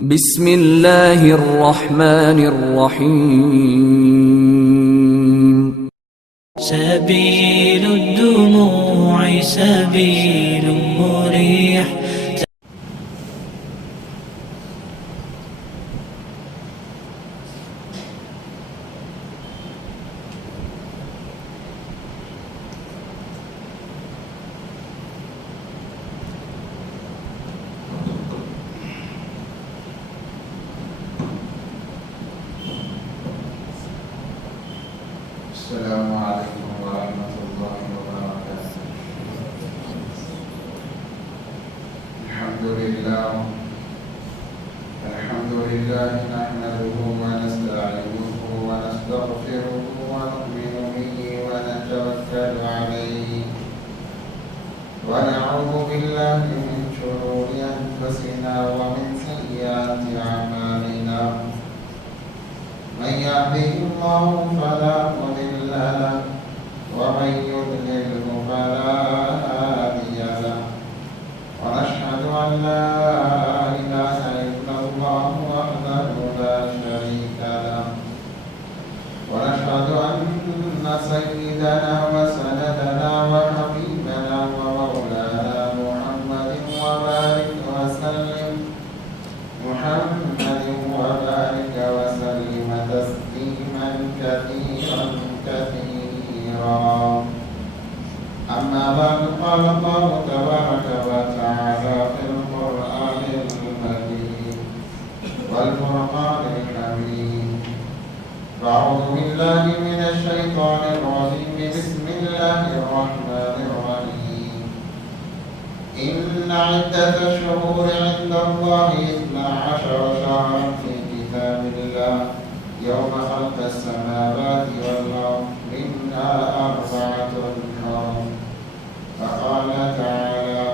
بسم اللہ الرحمن الرحیم سبيل الدموع سبيل مريح. السلام عليكم ورحمة الله وبركاته. الحمد لله نحمده ونستعينه ونستغفره ونؤمن به ونتوكل عليه ونعوذ بالله من شرور أنفسنا ومن سيئات أعمالنا. من يهده الله فلا مضل له ومن يضلله فلا هادي له ونشهد أن لا إله إلا الله وحده لا شريك له ونشهد أن سيدنا وسندنا وحبيبنا ومولانا محمد وبارك وسلم تسليما كثيرا. أما بعد قال الله تبارك وتعالى في القرآن المجيد والفرقان الحميد. أعوذ بالله من الشيطان الرجيم. بسم الله الرحمن الرحيم. إن عدة الشهور عند الله 12 شهرا في كتاب الله يوم خلق السماوات والأرض منها 4 حرم. فقال تعالى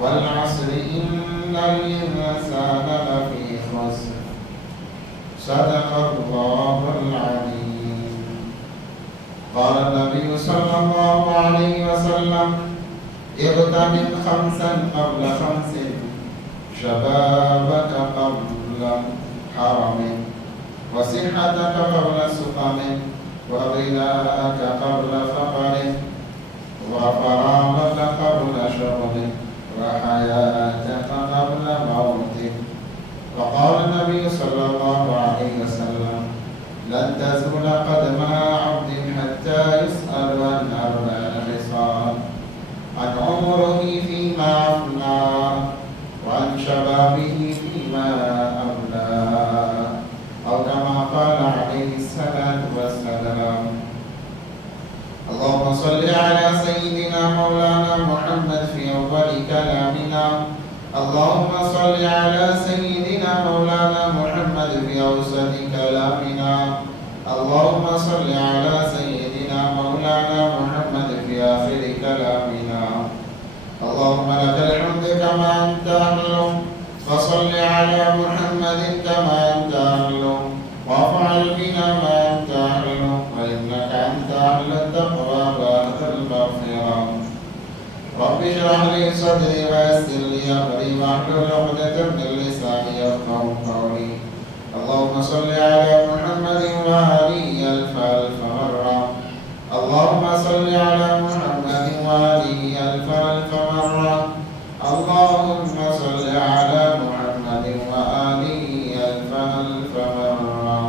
والعصر إن الإنسان لفي خسر. صدق الله العظيم. قال النبي صلى الله عليه وسلم اغتنم 5 قبل 5 شبابك قبل حرم وصحتك قبل سقم وغناءك قبل فقر وفراغك قبل شغل وحياتك قبل موتك. وقال النبي صلى الله عليه وسلم لن تزول قدم عبد حتى يسأل عن 4 خصال: عن عمره فيما أفناه وعن شبابه فيما أبلاه أو كما قال عليه الصلاة والسلام. اللهم صل على سيدنا مولانا محمد في أول كلامنا. اللهم صل على سيدنا مولانا محمد في أوسط كلامنا. اللهم صل على سيدنا مولانا محمد في آخر كلامنا. اللهم لك الحمد كما أنت أهل، فصل على محمد كما أنت أهل، وافعل بنا ما أنت أهل، وإنك أنت أهل التقوى وأهل المغفرة. رب اشرح لي صدري ويسر لي أمري واحلل عقدة من لساني يفقهوا قولي. اللهم صل على محمد وآله ألف ألف مرة. اللهم صل على محمد وآله ألف ألف مرة. اللهم صل على محمد وآله ألف ألف مرة.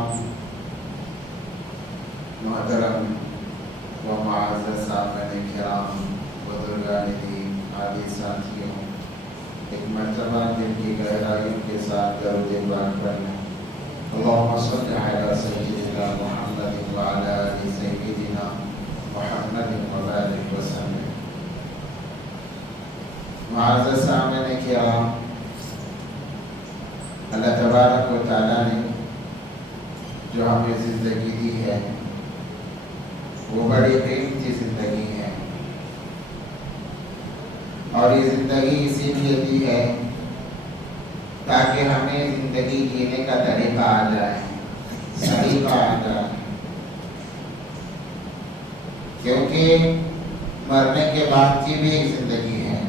محترم و معزز سامعین کرام، بزرگان دین، عزیز ساتھیوں، ایک مرتبہ دل کی گہرائیوں کے ساتھ درود پاک پڑھیں. اللهم صل على سيدنا محمد وعلى آل سيدنا محمد وبارك وسلم. معزز سامعین کرام، اللہ تبارک و تعالیٰ نے جو ہمیں زندگی دی ہے وہ بڑی قیمتی زندگی ہے، اور یہ زندگی اسی لیے دی ہے تاکہ ہمیں زندگی جینے کا طریقہ آ جائے، سلیقہ آ جائے. کیونکہ مرنے کے بعد کی بھی ایک زندگی ہے.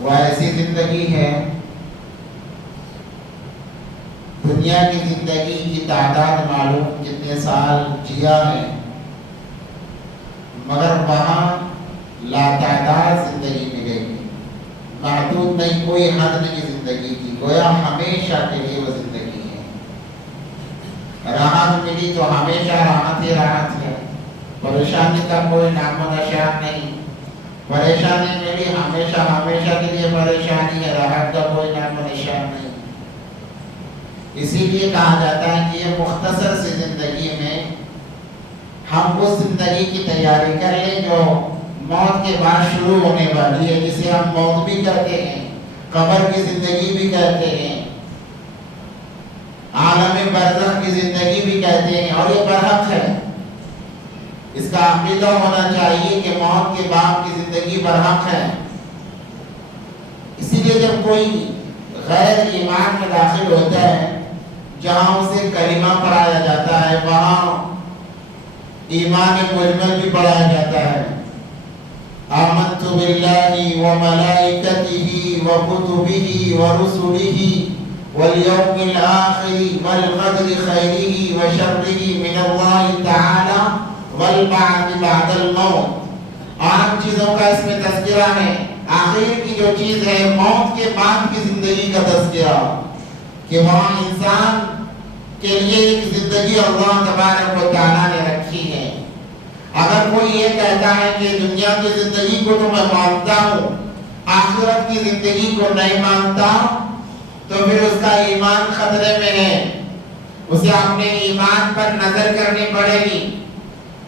وہ ایسی زندگی ہے، دنیا کی زندگی کی تعداد معلوم کتنے سال جیا ہے، مگر وہاں لاتعداد زندگی ملے گی، محدود نہیں، کوئی حد نہیں زندگی کی، گویا ہمیشہ کے لیے وہ زندگی ہے۔ راحت ملی تو ہمیشہ راحت ہی راحت ہے، پریشانی کا کوئی نام و نشان نہیں، پریشانی ملی ہمیشہ ہمیشہ کے لیے پریشانی ہے، راحت کا کوئی نام و نشان نہیں۔ اسی لیے کہا جاتا ہے کہ یہ مختصر سی زندگی میں ہم اس زندگی کی تیاری کر لیں جو موت کے بعد شروع ہونے والی ہے، جسے ہم موت بھی کہتے ہیں، قبر کی زندگی بھی کہتے ہیں، عالم برزخ کی زندگی بھی کہتے ہیں، اور یہ برحق ہے۔ اس کا عقیدہ ہونا چاہیے کہ موت کے بعد کی زندگی برحق ہے۔ اسی لیے جب کوئی غیر ایمان میں داخل ہوتا ہے، جہاں اسے کلمہ پڑھایا جاتا ہے، وہاں ایمان مجمل بھی پڑھایا جاتا ہے۔ آمنت باللہ وملائکتہ وکتبہ ورسلہ والیوم الآخر والقدر خیرہ وشرہ من اللہ تعالی والبعث بعد الموت۔ عام چیزوں کا اس میں تذکرہ ہے، آخر کی جو چیز ہے موت کے بعد کی زندگی کا تذکرہ، کہ وہاں انسان کے لیے ایک زندگی اللہ تبارک و تعالیٰ نے رکھی ہے۔ اگر کوئی یہ کہتا ہے کہ دنیا کی زندگی کو تو میں مانتا ہوں، آخرت کی زندگی کو نہیں مانتا، تو پھر اس کا ایمان خطرے میں ہے۔ اسے اپنے ایمان پر نظر کرنی پڑے گی،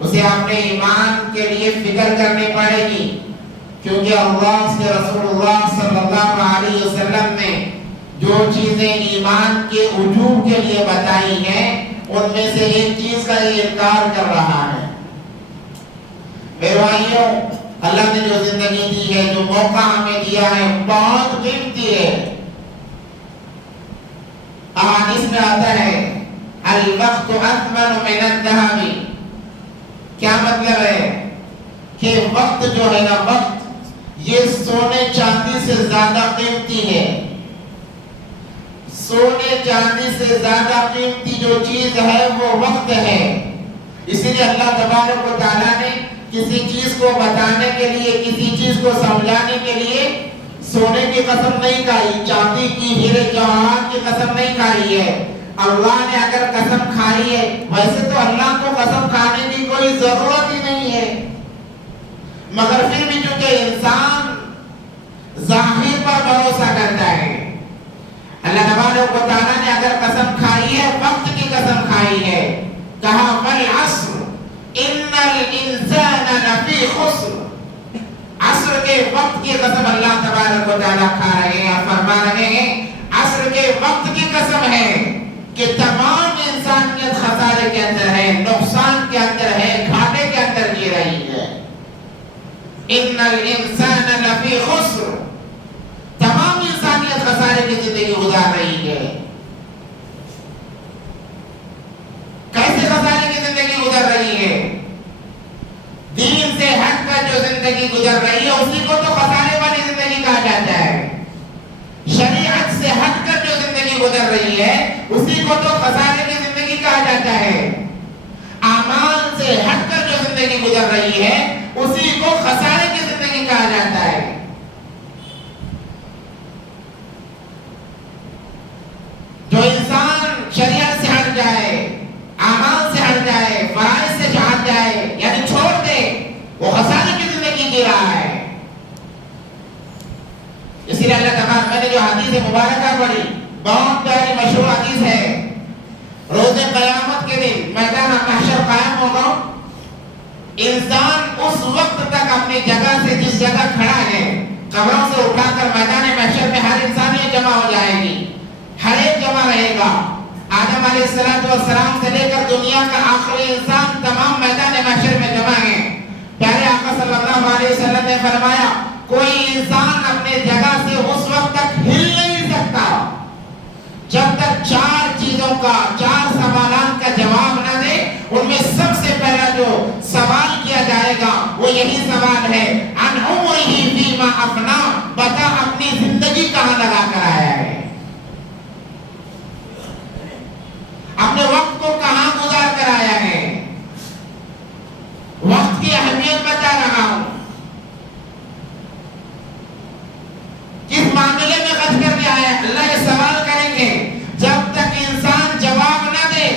اسے اپنے ایمان کے لیے فکر کرنی پڑے گی، کیونکہ اللہ اس کے رسول اللہ صلی اللہ علیہ وسلم نے جو چیزیں ایمان کے وجوب کے لیے بتائی ہیں، ان میں سے ایک چیز کا یہ انکار کر رہا ہے۔ میرے بھائیوں، اللہ نے جو زندگی دی ہے، جو موقع ہمیں دیا ہے، بہت قیمتی ہے۔ احادیث میں آتا ہے الوقت اثمن من الذهب، کیا مطلب ہے کہ وقت جو ہے نا، وقت یہ سونے چاندی سے زیادہ قیمتی ہے۔ سونے چاندی سے زیادہ قیمتی جو چیز ہے وہ وقت ہے۔ اسی لیے اللہ تبارک و تعالیٰ نے کسی چیز کو بتانے کے لیے، کسی چیز کو سمجھانے کے لیے سونے کی قسم نہیں کھائی، چاندی کی، ہیرے جواہرات کی قسم نہیں کھائی ہے۔ اللہ نے اگر قسم کھائی ہے، ویسے تو اللہ کو قسم کھانے کی کوئی ضرورت ہی نہیں ہے، مگر پھر بھی چونکہ انسان ظاہر پر بھروسہ کرتا ہے، اللہ تبارک و تعالیٰ نے اگر قسم کھائی ہے، وقت کی قسم کھائی ہے، کہا والعصر ان الانسان لفی خسر، عصر کے وقت کی قسم اللہ تبارک و تعالیٰ کھا رہے ہیں، فرما رہے ہیں عصر کے وقت کی قسم ہے کہ تمام انسانیت خسارے کے اندر ہے، نقصان کے اندر ہے، گھاٹے کے اندر جی رہی ہے۔ ان الانسان لفی خسر، تمام انسانیت خسارے کی زندگی گزار رہی ہے۔ کیسے خسارے کی زندگی گزر رہی ہے؟ دین سے ہٹ کر جو زندگی گزر رہی ہے اسی کو تو خسارے والی زندگی کہا جاتا ہے۔ شریعت سے ہٹ کر جو زندگی گزر رہی ہے اسی کو تو خسارے کی زندگی کہا جاتا ہے۔ اعمال سے ہٹ کر جو زندگی گزر رہی ہے اسی کو خسارے کی زندگی کہا جاتا ہے۔ جو انسان شریعت سے ہٹ جائے، اعمال سے ہٹ جائے، فرائض سے ہٹ جائے، یعنی چھوڑ دے، وہ خسارے کی زندگی جی رہا ہے۔ اسی لیے اللہ تعالیٰ، میں نے جو حدیث مبارکہ پڑھی، بہت پیاری مشہور حدیث ہے، روز قیامت کے دن میدان محشر قائم ہوگا، انسان اس وقت تک اپنی جگہ سے، جس جگہ کھڑا ہے، قبروں سے اٹھا کر میدان محشر میں ہر انسان یہ جمع ہو جائے گی، ہر ایک جمع رہے گا۔ آدم علیہ السلام سے لے کر دنیا کا آخری انسان تمام میدان محشر میں جمع ہیں۔ پیارے آقا صلی اللہ علیہ وسلم نے فرمایا کوئی انسان اپنے جگہ سے اس وقت تک ہل نہیں سکتا جب تک چار چیزوں کا، چار سوالات کا جواب نہ دے۔ ان میں سب سے پہلا جو سوال کیا جائے گا وہ یہی سوال ہے عن عمرہ فیما افنا، بتا اپنی زندگی کہاں لگا کر آیا ہے، اپنے وقت کو کہاں گزار کر آیا ہے؟ وقت کی اہمیت بتا رہا ہوں، کس معاملے میں خرچ کر کے آیا ہے؟ اللہ یہ سوال کریں گے۔ جب تک انسان جواب نہ دے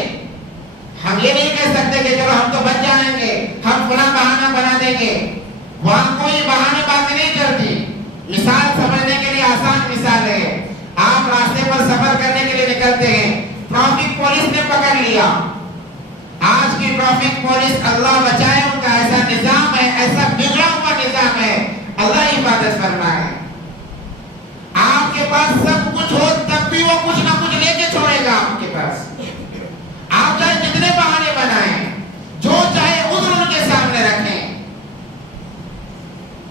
ہم یہ نہیں کہہ سکتے کہ چلو ہم تو بچ جائیں گے، ہم فلاں بہانہ بنا دیں گے۔ وہاں کوئی بہانے باتیں نہیں چلتی۔ مثال سمجھنے کے لیے آسان مثال ہے، آپ راستے پر سفر کرنے کے لیے نکلتے ہیں، ٹریفک پولیس نے پکڑ لیا۔ آج کی ٹریفک پولیس اللہ بچائے ان کا ایسا نظام ہے، ایسا بگڑا ہوا نظام ہے، اللہ حفاظت فرمائے۔ آپ کے پاس سب کچھ ہو تب بھی وہ کچھ نہ کچھ لے کے چھوڑے گا آپ کے پاس۔ آپ چاہے جتنے بہانے بنائیں، جو چاہے عذر ان کے سامنے رکھیں،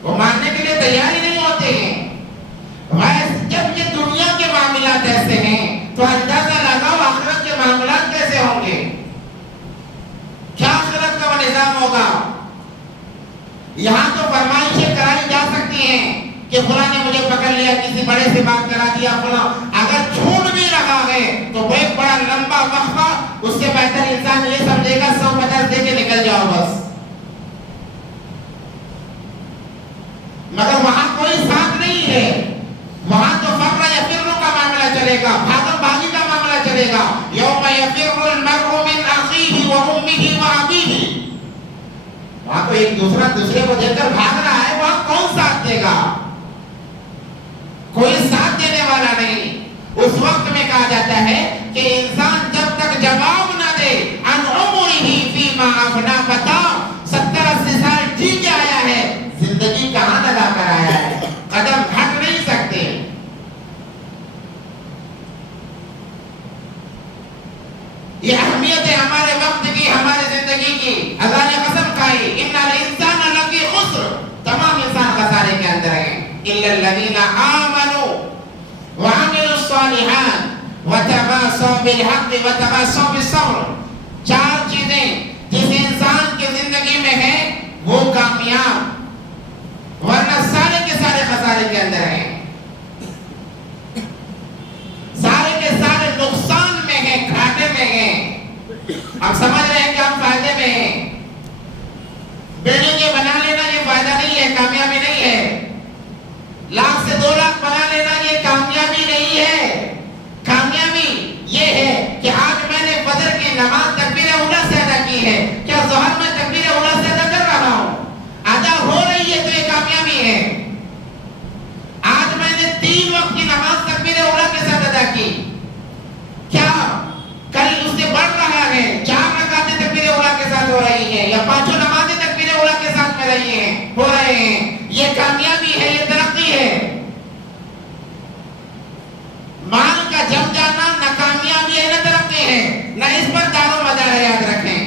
وہ ماننے کے لیے تیار ہی نہیں ہوتے ہیں۔ ویسے جب یہ دنیا کے معاملات ایسے ہیں تو اندازہ لگاؤ آخرت کے معاملات کیسے ہوں گے، کیا آخرت کا وہ نظام ہوگا۔ یہاں تو فرمائشیں کرائی جا سکتی ہیں کہ فلاں نے مجھے پکڑ لیا، کسی بڑے سے بات کرا دیا فلاں، اگر چھوٹ بھی رہا ہے تو وہ ایک بڑا لمبا وقفہ، اس سے بہتر انسان یہ سمجھے گا 150 دے کے نکل جاؤ بس۔ مگر وہاں کوئی ساتھ نہیں ہے، وہاں تو فقر یفر کا معاملہ چلے گا، بھاگم بھاگی کا معاملہ چلے گا۔ یوم یفر المرء من اخیہ وامہ وابیہ، وہاں تو ایک دوسرے کو دیکھ کر بھاگ رہا ہے، وہاں کون ساتھ دے گا؟ کوئی ساتھ دینے والا نہیں۔ اس وقت میں کہا جاتا ہے کہ انسان جب تک جواب نہ دے عن عمرہ فیما افنی، بتا 70-80 سال جی کے آیا ہے، زندگی کہاں لگا کر آیا ہے، قدم ہٹ نہیں سکتے۔ یہ اہمیت ہے ہمارے وقت کی، ہمارے زندگی کی۔ اللہ نے قسم کھائی ان الانسان لفی خسر، تمام انسان خسارے کے اندر ہیں، الا الذین آمنوا وعملوا الصالحات وتواصوا بالحق وتواصوا بالصبر۔ 4 چیزیں جس انسان کی زندگی میں ہیں وہ کامیاب، ورنہ سارے کے سارے خسارے کے اندر ہیں، سارے کے سارے نقصان میں ہیں، گھاٹے میں ہیں۔ اب سمجھ رہے ہیں کہ ہم فائدے میں ہیں۔ بلڈنگیں بنا لینا یہ فائدہ نہیں ہے، کامیابی نہیں ہے۔ 1 لاکھ سے 2 لاکھ بنا لینا یہ کامیابی نہیں ہے۔ کامیابی یہ ہے کہ آج میں نے فجر کی نماز تکبیر اولیٰ سے ادا کی ہے، کیا ظہر میں تکبیر اولیٰ سے ادا کر رہا ہوں، ادا ہو رہی ہے تو یہ کامیابی ہے۔ آج میں نے 3 وقت کی نماز تکبیر اولیٰ کے ساتھ ادا کی، کیا کل اس سے بڑھ رہا ہے، 4 رکعتیں تکبیر اولیٰ کے ساتھ ہو رہی ہیں، یا 5 نمازیں تکبیر اولیٰ کے ساتھ میں رہی ہیں، ہو رہے ہیں، یہ کامیابی ہے، یہ ترقی ہے۔ مال کا جم جانا نہ کامیابی ہے نہ ترقی ہے، نہ اس پر دار و مدار ہے، یاد رکھیں۔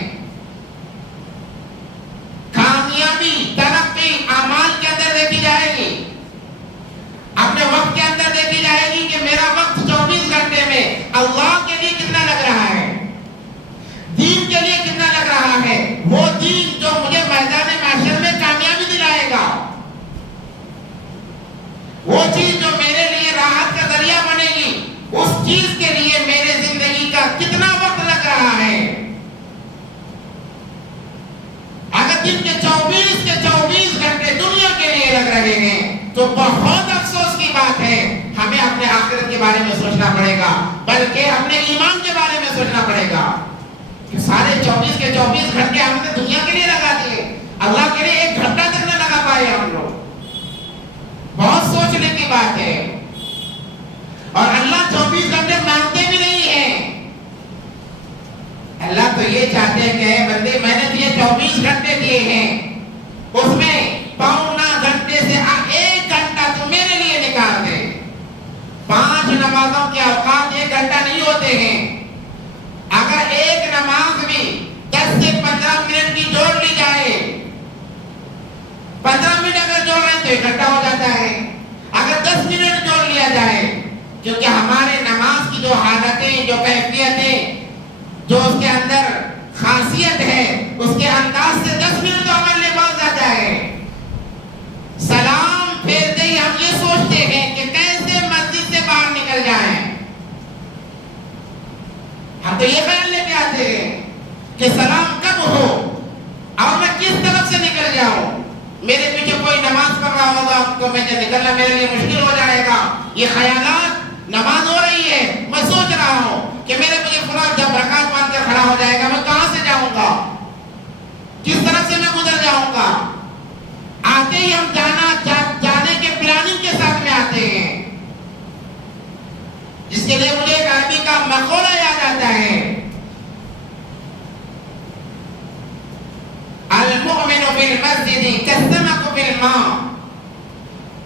کامیابی ترقی اعمال کے اندر دیکھی جائے گی، اپنے وقت کے اندر دیکھی جائے گی کہ میرا وقت 24 گھنٹے میں اللہ کے لیے کتنا لگ رہا ہے، دین کے لیے کتنا لگ رہا ہے، وہ دین جو مجھے میدان محشر میں کامیابی دلائے گا، وہ چیز جو میرے لیے راحت کا ذریعہ بنے گی، اس چیز کے لیے میرے زندگی کا کتنا وقت لگ رہا ہے۔ اگر دن کے 24 گھنٹے دنیا کے لیے لگ رہے ہیں تو بہت افسوس کی بات ہے، ہمیں اپنے آخرت کے بارے میں سوچنا پڑے گا، بلکہ اپنے ایمان کے بارے میں سوچنا پڑے گا کہ سارے 24 گھنٹے ہم نے دنیا کے لیے لگا دیے، اللہ کے لیے 1 گھنٹہ تک نہ لگا پائے ہم لوگ۔ بہت سوچنے کی بات ہے، اور اللہ 24 گھنٹے مانگتے بھی نہیں ہیں۔ اللہ تو یہ چاہتے ہیں کہ اے بندے میں نے تجھے 24 گھنٹے دیے ہیں، اس میں 1.25 گھنٹے سے 1 گھنٹہ تو میرے لیے نکال دے۔ 5 نمازوں کے اوقات 1 گھنٹہ نہیں ہوتے ہیں، اگر ایک نماز بھی 10 سے 15 منٹ کی جوڑ لی جائے، 15 منٹ اگر جوڑ رہے ہیں تو 1 گھنٹہ ہو جاتا ہے، اگر 10 منٹ جوڑ لیا جائے، کیونکہ ہمارے نماز کی جو حالتیں، جو کیفیتیں، جو اس کے اندر خاصیت ہے، اس کے انداز سے 10 منٹ تو ہمارے لیے بہت زیادہ ہے۔ سلام پھیرتے ہی ہم یہ سوچتے ہیں کہ کیسے مسجد سے باہر نکل جائیں. ہم تو یہ خیال لے کے آتے ہیں کہ سلام کب ہو اور میں کس طرف سے نکل جاؤں. میرے پیچھے کوئی نماز پڑھ رہا ہوگا تو میں نکلنا میرے لیے مشکل ہو جائے گا. یہ خیالات، نماز ہو رہی ہے میں سوچ رہا ہوں کہ میرے پیچھے فلاں جب رکعت باندھ کر کھڑا ہو جائے گا میں کہاں سے جاؤں گا، کس طرف سے میں گزر جاؤں گا. آتے ہی ہم جانے کے پلاننگ کے ساتھ میں آتے ہیں، جس کے لیے مجھے ایک عربی کا مقولہ یاد آتا ہے، المؤمن فی المسجد کالسمک فی الماء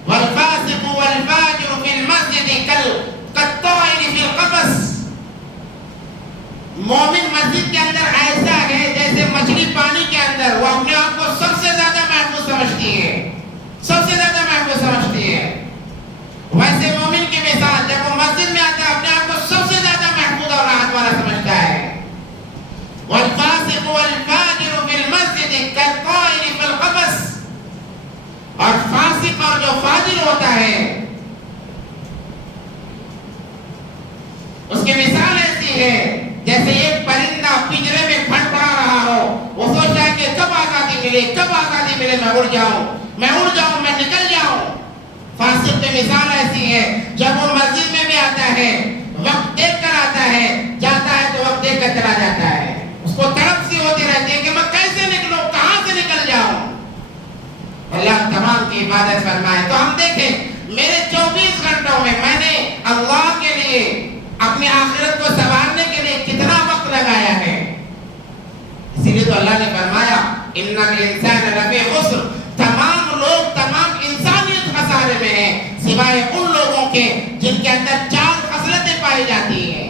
والفاسق والفاجر فی المسجد کالطائر فی القفص. مومن مسجد کے اندر ایسا ہے جیسے مچھلی پانی کے اندر، وہ اپنے آپ کو سب سے زیادہ محفوظ سمجھتی ہے، سب سے زیادہ محفوظ سمجھتی ہے. ویسے مومن کی مثال جب وہ مسجد میں آتا ہے اپنے آپ کو سب سے زیادہ محفوظ اور راحت والا سمجھتا ہے. والفاسق والفاجر فی المسجد کالطائر فی القفص. اور فاسق اور جو فاجر ہوتا ہے اس کی مثال ایسی ہے جیسے ایک پرندہ پنجرے میں پھڑپڑا رہا ہو، وہ سوچتا ہے کہ کب آزادی ملے، کب آزادی ملے، میں اڑ جاؤں، میں نکل جاؤں. فاسق کی مثال ایسی ہے جب وہ مسجد میں بھی آتا ہے وقت دیکھ کر آتا ہے، جاتا ہے تو وقت دیکھ کر چلا جاتا ہے. اس کو تڑپ سی ہوتی رہتی ہے کہ میں کیسے نکلوں، کہاں سے نکل جاؤں. اللہ تمام کی حفاظت فرمائے. تو ہم دیکھیں میرے 24 گھنٹوں میں نے اللہ کے لیے اپنی آخرت کو سنوارنے کے لیے کتنا وقت لگایا ہے. اسی لیے تو اللہ نے فرمایا ان الانسان لفی خسر. تمام لوگ، تمام انسانیت خسارے میں ہے سوائے ان لوگوں کے جن کے اندر 4 خصلتیں پائی جاتی ہیں.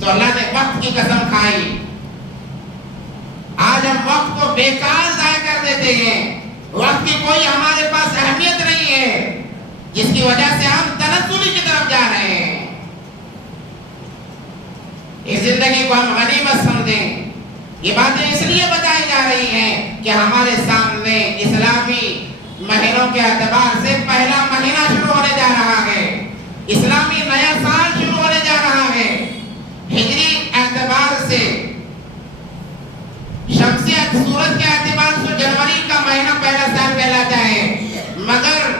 تو اللہ نے وقت کی قسم کھائی. آج ہم وقت کو بیکار ضائع کر دیتے ہیں. وقت کی کوئی ہمارے پاس اہمیت نہیں ہے، جس کی وجہ سے ہم تنزلی کی طرف جا رہے ہیں. اس زندگی کو ہم غنیمت سمجھیں. یہ باتیں اس لیے بتائی جا رہی ہیں کہ ہمارے سامنے اسلامی مہینوں کے اعتبار سے پہلا مہینہ شروع ہونے جا رہا ہے، اسلامی نیا سال شروع ہونے جا رہا ہے. ہجری اعتبار سے، شمسی سورج کے اعتبار سے جنوری کا مہینہ پہلا سال کہلاتا ہے، مگر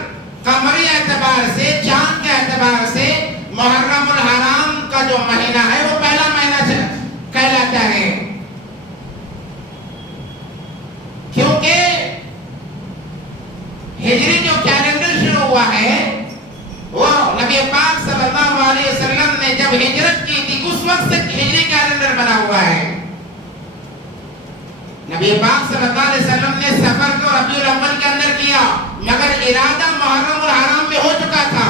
قمری اعتبار سے، چاند کے اعتبار سے محرم الحرام کا جو مہینہ ہے وہ پہلا مہینہ کہلاتا ہے. کیونکہ ہجری جو کیلنڈر شروع ہوا ہے وہ نبی پاک صلی اللہ علیہ وسلم نے جب ہجرت کی تھی اس وقت سے ہجری کیلنڈر بنا ہوا ہے. نبی پاک صلی اللہ علیہ وسلم نے سفر تو ربیع الاول کے اندر کیا، مگر ارادہ محرم الحرام میں ہو چکا تھا.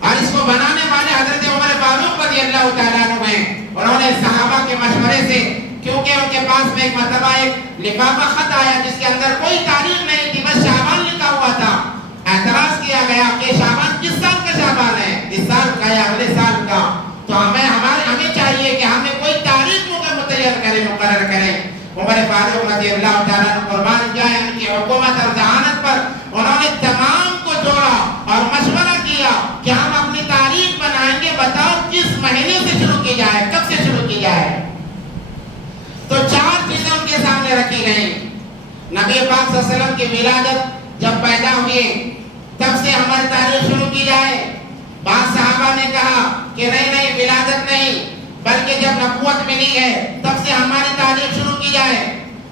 اور اس کو بنانے والے حضرت عمر فاروق رضی اللہ تعالیٰ عنہ ہیں. انہوں نے صحابہ کے مشورے سے، کیونکہ ان کے پاس میں ایک مرتبہ ایک لفافہ خط آیا جس کے اندر کوئی تاریخ نہیں تھی، بس شعبان لکھا ہوا تھا. اعتراض کیا گیا کہ شعبان کس سال کا شعبان ہے، اس سال کا یا اگلے سال کا. تو ہمیں چاہیے کہ ہمیں کوئی تاریخ متعین کرے، مقرر کریں. عمر فاروق رضی اللہ تعالیٰ عنہ قربان جائے ان کی حکومت اور ذہانت پر. انہوں نے تمام کو جوڑا اور مشورہ کیا کہ ہم اپنی تاریخ بنائیں گے، بتاؤ کس مہینے سے شروع کی جائے، کب سے شروع کی جائے. تو 4 چیزیں ان کے سامنے رکھی گئیں. نبی پاک صلی اللہ علیہ وسلم کی ولادت جب پیدا ہوئی تب سے ہماری تاریخ شروع کی جائے. بعض صحابہ نے کہا کہ نہیں ولادت نہیں بلکہ جب نبوت ملی ہے تب سے ہماری تاریخ شروع کی جائے.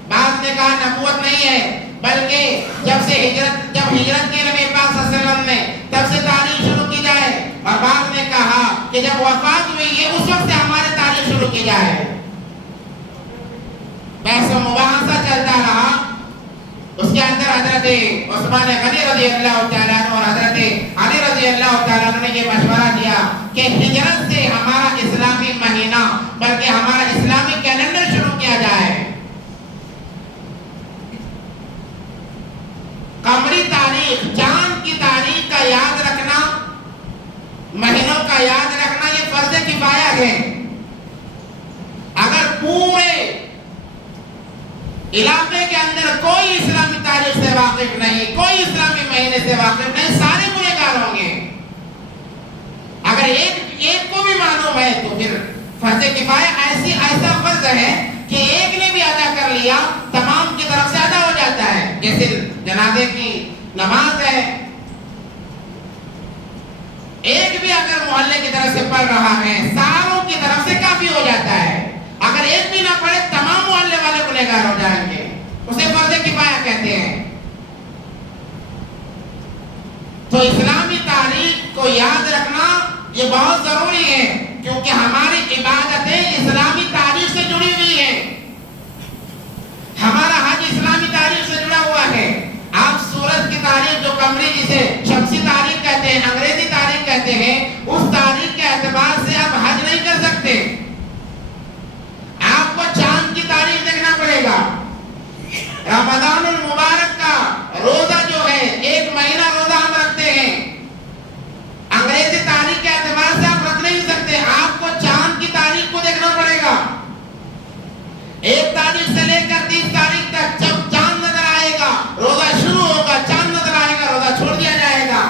بعض نے کہا نبوت نہیں ہے بلکہ جب ہجرت کی نبی پاک صلی اللہ علیہ وسلم نے تب سے تاریخ شروع کی جائے. اور بعض نے کہا کہ جب وفات ہوئی ہے اس وقت سے ہماری تاریخ شروع کی جائے. بحث و مباحثہ چلتا رہا. اس کے اندر حضرت عثمان غنی رضی اللہ تعالیٰ عنہ اور حضرت علی رضی اللہ تعالیٰ عنہ نے یہ مشورہ دیا کہ ہجرت سے ہمارا اسلامی مہینہ بلکہ ہمارا اسلامی کیلنڈر شروع کیا جائے. قمری تاریخ، چاند کی تاریخ کا یاد رکھنا، مہینوں کا یاد رکھنا یہ فرض کفایہ ہے. اگر پورے علاقے کے اندر کوئی اسلامی تاریخ سے واقف نہیں، کوئی اسلامی مہینے سے واقف نہیں، سارے گنہگار گنہگار ہوں گے. اگر ایک کو بھی معلوم ہے تو پھر فرض کفایہ ایسا فرض ہے کہ ایک نے بھی ادا کر لیا تمام کی طرف سے ادا ہو جاتا ہے. جیسے جنازے کی نماز ہے، ایک بھی اگر محلے کی طرف سے پڑھ رہا ہے ساروں کی طرف سے کافی ہو جاتا ہے. اگر ایک بھی نہ پڑھے تمام محلے والے گنہگار ہو جائیں گے. اسے فرض کفایہ کہتے ہیں. تو اسلامی تاریخ کو یاد رکھنا یہ بہت ضروری ہے، کیونکہ ہماری عبادتیں اسلامی تاریخ سے جڑی ہوئی ہیں. ہمارا حج اسلامی تاریخ سے جڑا ہوا ہے. آپ سورج کی تاریخ جو قمری جسے شمسی تاریخ کہتے ہیں، انگریزی تاریخ کہتے ہیں، اس تاریخ کے اعتبار سے آپ حج نہیں کر سکتے. آپ کو چاند کی تاریخ دیکھنا پڑے گا. رمضان المبارک کا روزہ جو ہے 1 مہینہ روزہ ہم رکھتے ہیں. انگریزی تاریخ کے اعتبار سے آپ رکھ نہیں سکتے. آپ کو چاند کی تاریخ کو دیکھنا پڑے گا. 1 تاریخ سے لے کر 30 تاریخ تک جب چاند نظر آئے گا روزہ شروع ہوگا، چاند نظر آئے گا روزہ چھوڑ دیا جائے گا.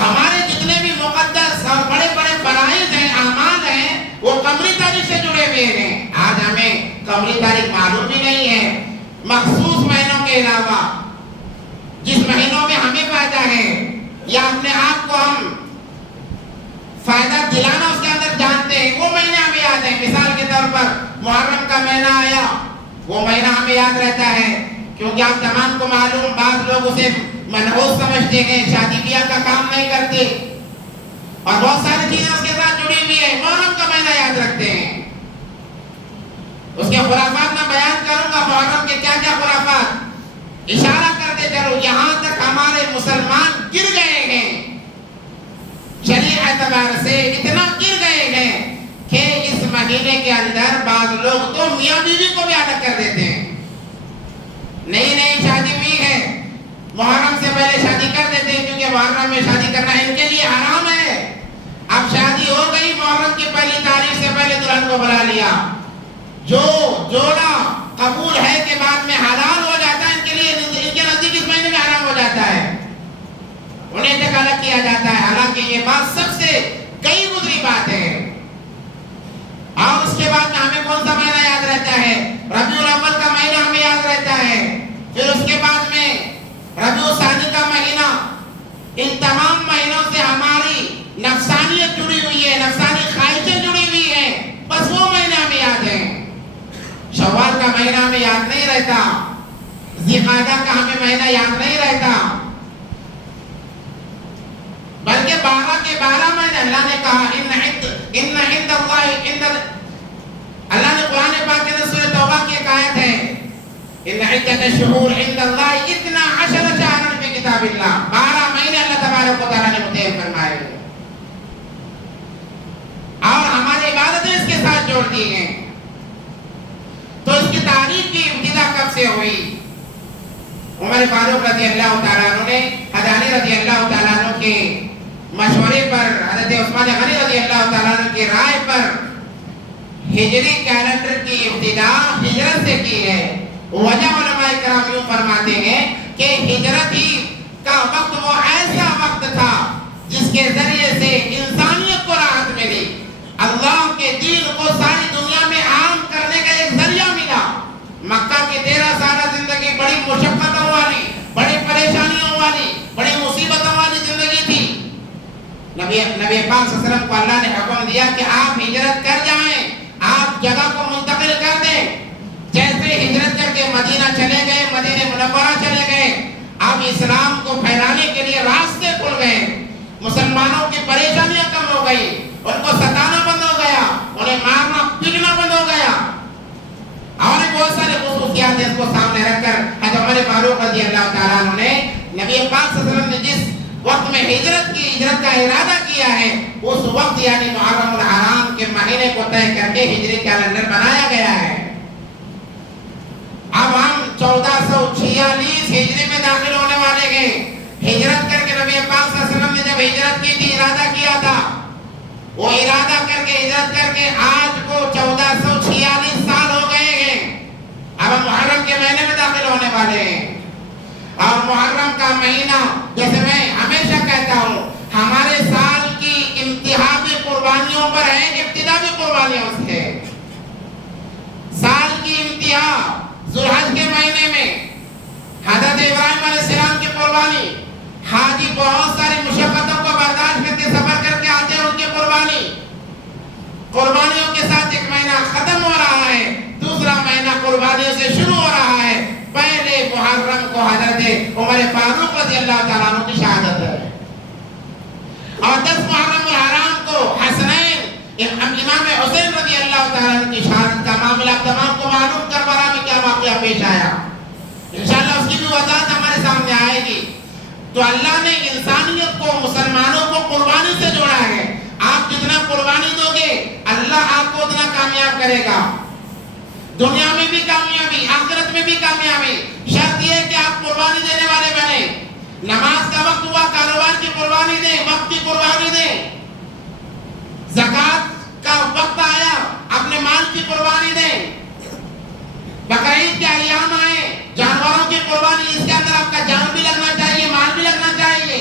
ہمارے جتنے بھی مقدس اور بڑے بڑے فرائض ہیں، اعمال ہیں، وہ قمری تاریخ سے جڑے ہوئے ہیں. آج ہمیں قمری تاریخ معلوم بھی نہیں ہے. مخصوص مہینوں کے علاوہ جس مہینوں میں ہمیں فائدہ ہے یا اپنے آپ کو ہم فائدہ دلانا اس کے اندر جانتے ہیں، وہ مہینے ہمیں یاد ہیں. مثال کے طور پر محرم کا مہینہ آیا، وہ مہینہ ہمیں یاد رہتا ہے کیونکہ آپ تمام کو معلوم، بعض لوگ اسے منحوس سمجھتے ہیں، شادی بیاہ کا کام نہیں کرتے اور بہت ساری چیزیں اس کے ساتھ جڑی ہوئی ہیں. محرم کا مہینہ یاد رکھتے ہیں. اس کے خرافات میں بیان کروں گا، محرم کے کیا کیا خرافات. اشارہ کرتے چلو یہاں تک ہمارے مسلمان گر گئے ہیں، شریع اعتبار سے اتنا گر گئے ہیں کہ اس مہینے کے اندر بعض لوگ تو میاں بیوی کو بھی الگ کر دیتے ہیں. نئی شادی ہوئی ہے، محرم سے پہلے شادی کر دیتے ہیں کیونکہ محرم میں شادی کرنا ان کے لیے حرام ہے. اب شادی ہو گئی، محرم کی پہلی تاریخ سے پہلے دلہن کو بلا لیا. جو جوڑا قبول ہے کے بعد میں حلال ہو جاتا ہے، ان کے لیے ان کے نزدیک اس مہینے میں حرام ہو جاتا ہے، انہیں تک الگ کیا جاتا ہے. حالانکہ یہ بات سب سے کئی گزری بات ہے. اور اس کے بعد میں ہمیں کون سا مہینہ یاد رہتا ہے؟ ربیع الاول کا مہینہ ہمیں یاد رہتا ہے. پھر اس کے بعد میں ربیع الثانی کا مہینہ. ان تمام مہینوں سے ہماری نفسانیت جڑی ہوئی ہے، نفسانی خواہشیں جڑی ہوئی ہیں. بس وہ مہینہ ہمیں یاد ہے. شوال کا مہینہ ہمیں یاد نہیں رہتا، ذی-القعدہ کا ہمیں مہینہ یاد نہیں رہتا، بلکہ 12 کے 12 مہینے اللہ نے کہا اللہ نے قرآن پاک کے اندر سورہ توبہ کی ایک آیت ہے، ان عدت الشہور عند اللہ 12 شہرا فی کتاب اللہ. 12 مہینے اللہ تبارک و تعالیٰ نے متعین فرمائے اور ہماری عبادتیں اس کے ساتھ جوڑ دی ہیں. تو اس کی تاریخ کی ابتدا کب سے ہوئی؟ عمر فاروق رضی اللہ تعالیٰ عنہ نے حضرت علی رضی اللہ تعالیٰ عنہ کے مشورے پر، حضرت عثمان غنی رضی اللہ تعالیٰ عنہ کی رائے پر ہجری کیلنڈر کی ابتدا ہجرت سے کی ہے. وجہ علماء کرام یوں فرماتے ہیں کہ ہجرت ہی کا وقت وہ ایسا وقت تھا جس کے ذریعے سے انسانیت کو راحت ملی، اللہ کے دین کو ساری دنیا میں عام کرنے کا ایک ذریعہ ملا. مکہ کی 13 سالہ زندگی بڑی مشقتوں والی، بڑی پریشانیوں والی، بڑی مصیبتوں والی زندگی تھی. نبی پاک صلی اللہ علیہ وسلم کو اللہ نے حکم دیا کہ آپ ہجرت کر جائیں، آپ جگہ کو منتقل کر دیں. جیسے ہجرت کر کے مدینہ چلے گئے، مدینہ منورہ چلے گئے، اب اسلام کو پھیلانے کے لیے راستے کھل گئے. مسلمانوں کی پریشانیاں کم ہو گئی، ان کو ستانا بند ہو گیا، انہیں مارنا پیٹنا بند ہو گیا. اور بہت سارے خصوصیات اس کو سامنے رکھ کر حضرت عمر فاروق رضی اللہ تعالیٰ عنہ نے نبی پاک صلی اللہ علیہ وسلم نے جس وقت میں ہجرت کا ارادہ کیا ہے، اس وقت یعنی محرم الحرام کے مہینے کو طے کر کے ہجری کیلنڈر بنایا گیا ہے. اب ہم 1446 ہجری میں داخل ہونے والے ہیں. ہجرت کر کے نبی پاک صلی اللہ علیہ وسلم نے جب ہجرت کی تھی، ارادہ کیا تھا، وہ ارادہ کر کے ہجرت کر کے آج کو 1446 سال ہو گئے ہیں. اب ہم محرم کے مہینے میں داخل ہونے والے ہیں. اور محرم کا مہینہ جیسے میں ہمیشہ کہتا ہوں ہمارے سال کی انتہا بھی قربانیوں پر ہے، ابتدا بھی قربانیوں سے ہے۔ سال کی انتہا ذوالحج کے مہینے میں حضرت ابراہیم علیہ السلام کی قربانی، حاجی بہت ساری مشقتوں کو برداشت کر کے سفر کر کے آتے ہیں، ان کی قربانی، قربانیوں کے ساتھ ایک مہینہ ختم ہو رہا ہے، دوسرا مہینہ قربانیوں سے شروع ہو رہا ہے۔ پہلے محرم کو حضرت عمر فاروق رضی اللہ تعالیٰ عنہ کی شہادت ہے، اور 10 محرم الحرام کو حسنین امام حسین رضی اللہ تعالیٰ عنہ کی شہادت کا معاملہ تمام کو معلوم، کربلا میں کیا واقعہ پیش آیا، انشاءاللہ اس کی بھی وضاحت ہمارے سامنے آئے گی۔ تو اللہ نے انسانیت کو، مسلمانوں کو قربانی سے جوڑا ہے۔ آپ جتنا قربانی دو گے اللہ آپ کو اتنا کامیاب کرے گا، دنیا میں بھی کامیابی، آخرت میں بھی کامیابی۔ شرط یہ ہے کہ آپ قربانی دینے والے بنیں، نماز کا وقت ہوا کاروبار کی قربانی دیں، وقت کی قربانی دیں، زکوٰۃ کا وقت آیا اپنے مال کی قربانی دیں، بقرعید کے ایام آئے جانوروں کی قربانی، اس کے اندر آپ کا جان بھی لگنا چاہیے، مال بھی لگنا چاہیے۔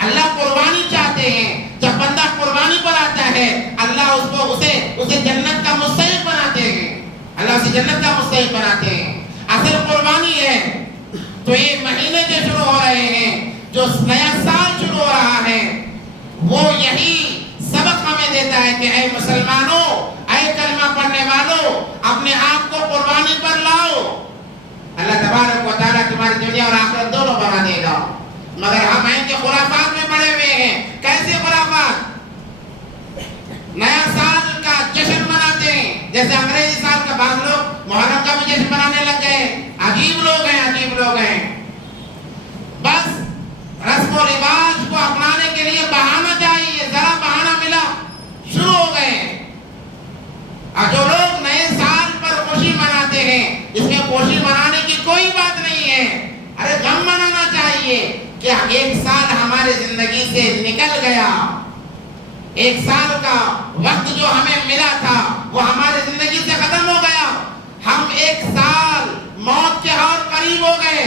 اللہ قربانی چاہتے ہیں، جب بندہ قربانی پر آتا ہے اللہ اسے جنت کا مستحق بناتے ہیں، اللہ اسے جنت کا مستحق بناتے ہیں۔ اصل قربانی ہے۔ تو یہ مہینے جو شروع ہو رہے ہیں، جو نیا سال شروع ہو رہا ہے، وہ یہی سبق ہمیں دیتا ہے کہ اے مسلمانوں، اے کلمہ پڑھنے والوں، اپنے آپ کو قربانی پر لاؤ، اللہ تبارک و تعالیٰ تمہاری دنیا اور آخرت دونوں بنا دے گا۔ مگر ہم ہیں کہ خرافات میں پڑے ہوئے ہیں۔ کیسے خرافات؟ نیا سال کا جشن مناتے ہیں، جیسے انگریزی سال کا بعض لوگ محرم کا بھی جشن منانے لگ گئے۔ عجیب لوگ ہیں، عجیب لوگ ہیں۔ بس رسم و رواج کو اپنانے کے لیے بہانہ چاہیے، ذرا بہانہ ملا شروع ہو گئے۔ اور جو لوگ نئے سال پر خوشی مناتے ہیں، اس میں خوشی منانے کی کوئی بات نہیں ہے، ارے غم منانا چاہیے کہ ایک سال ہمارے زندگی سے نکل گیا، ایک سال کا وقت جو ہمیں ملا تھا وہ ہمارے زندگی سے ختم ہو گیا، ہم ایک سال موت کے اور قریب ہو گئے،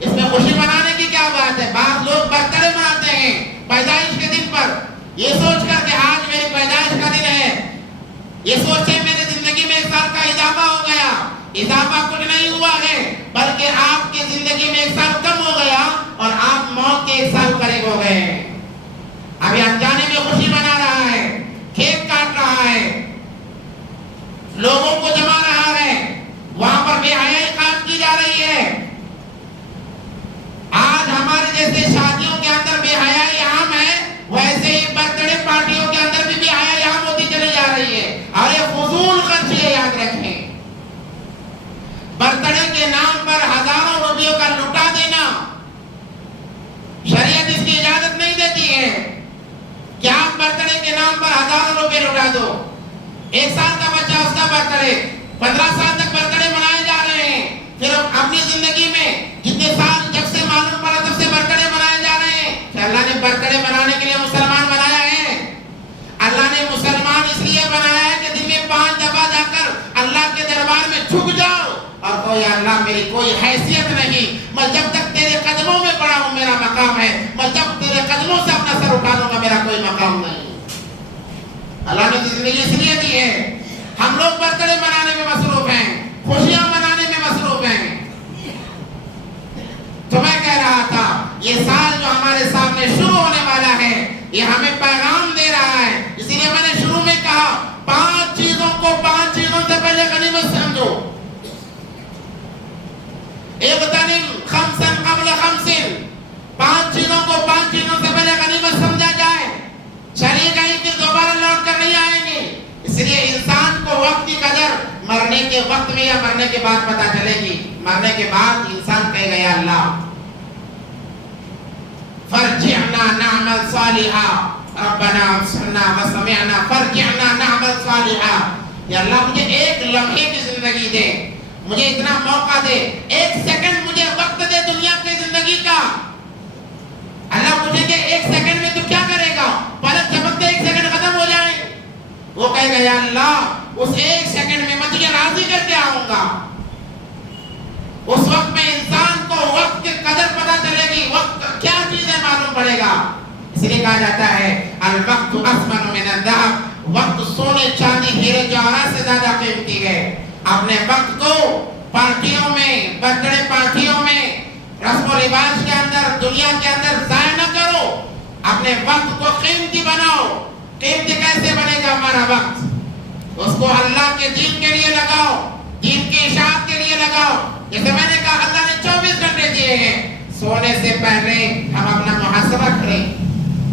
اس میں خوشی منانے کی کیا بات ہے؟ بعض لوگ برتھ ڈے مناتے ہیں پیدائش کے دن پر، یہ سوچ کر کہ آج میری پیدائش کا دن ہے، یہ سوچے میری زندگی میں ایک سال کا اضافہ ہو گیا۔ اضافہ کچھ نہیں ہوا ہے، بلکہ آپ کی زندگی میں ایک سال کم ہو گیا اور آپ موت کے ایک سال قریب ہو گئے۔ ابھی انجانے میں خوشی منا رہا ہے، کیک کاٹ رہا ہے، لوگوں کو جما رہا ہے، وہاں پر بے حیائی قائم کی جا رہی ہے۔ آج ہمارے جیسے شادیوں کے اندر بے حیائی عام ہے، ویسے ہی برتھ ڈے پارٹیوں کے اندر بھی بے حیائی عام ہوتی چلی جا رہی ہے، اور یہ فضول خرچ ہے، یاد رکھیں۔ برتھ ڈے کے نام پر ہزاروں روپیوں کا لٹا دینا، شریعت اس کی اجازت نہیں دیتی ہے کہ آپ برتھ ڈے کے نام پر ہزاروں روپے لٹا دو۔ 1 سال کا بچہ، اس کا برتھ ڈے، 15 سال تک برتھ ڈے منائے جا رہے ہیں، پھر اپنی زندگی میں جتنے سال جب سے معلوم پڑا تب سے برتھ ڈے منائے جا رہے ہیں۔ کہ اللہ نے برتھ ڈے منانے کے لیے مسلمان بنایا ہے؟ اللہ نے مسلمان اس لیے بنایا ہے کہ دن میں 5 دفعہ جا کر اللہ کے دربار میں جھک جاؤ اور کہو یا اللہ میری کوئی حیثیت نہیں، میں جب تک تیرے قدموں میں پڑا ہوں میرا مقام ہے، میں جب تیرے قدموں سے اپنا سر اٹھا لوں گا میرا کوئی مقام نہیں۔ اللہ نے زندگی اس لیے دی ہے۔ ہم لوگ برتھ ڈے منانے میں مصروف ہیں، خوشیاں منانے میں مصروف ہیں۔ تو میں کہہ رہا تھا یہ سال جو ہمارے سامنے شروع ہونے والا ہے یہ ہمیں پیغام دے رہا ہے، اسی لیے میں نے شروع میں کہا 5 چیزوں کو 5 چیزوں سے پہلے غنیمت سمجھو۔ اغتنم خمسا قبل خمس، 5 چیزوں کو 5 چیزوں سے پہلے غنیمت سمجھا جائے، چلی گئی پھر دوبارہ لوٹ کر نہیں آئیں گے۔ اس لیے انسان کو وقت کی قدر مرنے کے وقت میں یا مرنے کے بعد پتہ چلے گی۔ مرنے کے بعد انسان کہے گا یا اللہ فرجعنا نعمل صالحا ربنا ابصرنا وسمعنا فرجعنا نعمل صالحا، یا اللہ مجھے ایک لمحے کی زندگی دے، مجھے اتنا موقع دے، 1 سیکنڈ مجھے وقت دے دنیا کی زندگی کا۔ اللہ پوچھے کہ 1 سیکنڈ میں تو کیا کرے گا؟ پلک جھپکتے 1 سیکنڈ ختم ہو جائے، وہ کہے گا یا اللہ اس 1 سیکنڈ میں میں تجھے راضی کر کے آؤں گا۔ اس وقت میں انسان کو وقت وقت کی قدر پتہ چلے گی، وقت کیا چیزیں معلوم پڑے گا. اس لیے کہا جاتا ہے الوقت اثمن من الذهب، وقت سونے چاندی ہیرے جواہرات سے زیادہ قیمتی ہے. اپنے وقت کو پارٹیوں میں، برتھ ڈے پارٹیوں میں، رسم و رواج کے اندر، دنیا کے اندر ضائع نہ کرو. اپنے وقت کو قیمتی بناؤ. قیمتی کیسے بنے گا ہمارا وقت؟ اس کو اللہ کے دین کے لیے لگاؤ، دین کی اشاعت کے لیے لگاؤ. جیسے میں نے کہا اللہ نے 24 گھنٹے دیے ہیں. سونے سے پہلے ہم اپنا محاسبہ کریں